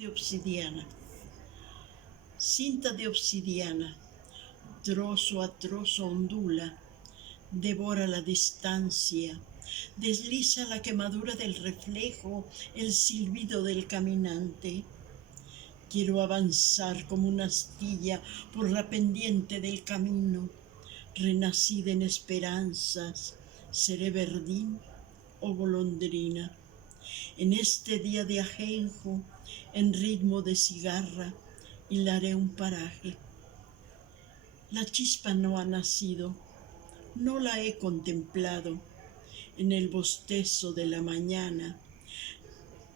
de obsidiana. Cinta de obsidiana, trozo a trozo ondula, devora la distancia, desliza la quemadura del reflejo, el silbido del caminante. Quiero avanzar como una astilla por la pendiente del camino, renacida en esperanzas, seré verdín o golondrina. En este día de ajenjo, en ritmo de cigarra, hilaré un paraje. La chispa no ha nacido, no la he contemplado en el bostezo de la mañana,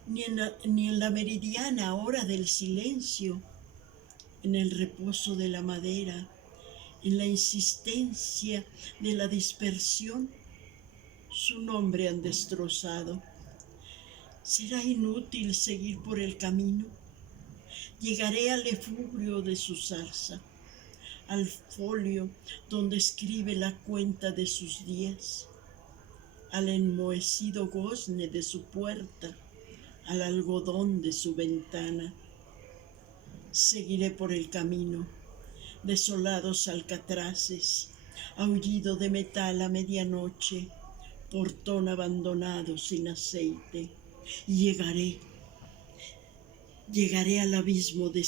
ni en la meridiana hora del silencio, en el reposo de la madera, en la insistencia de la dispersión. Su nombre han destrozado. ¿Será inútil seguir por el camino? Llegaré al efluvio de su zarza, al folio donde escribe la cuenta de sus días, al enmohecido gozne de su puerta, al algodón de su ventana. Seguiré por el camino, desolados alcatraces, aullido de metal a medianoche, portón abandonado sin aceite. Y llegaré al abismo de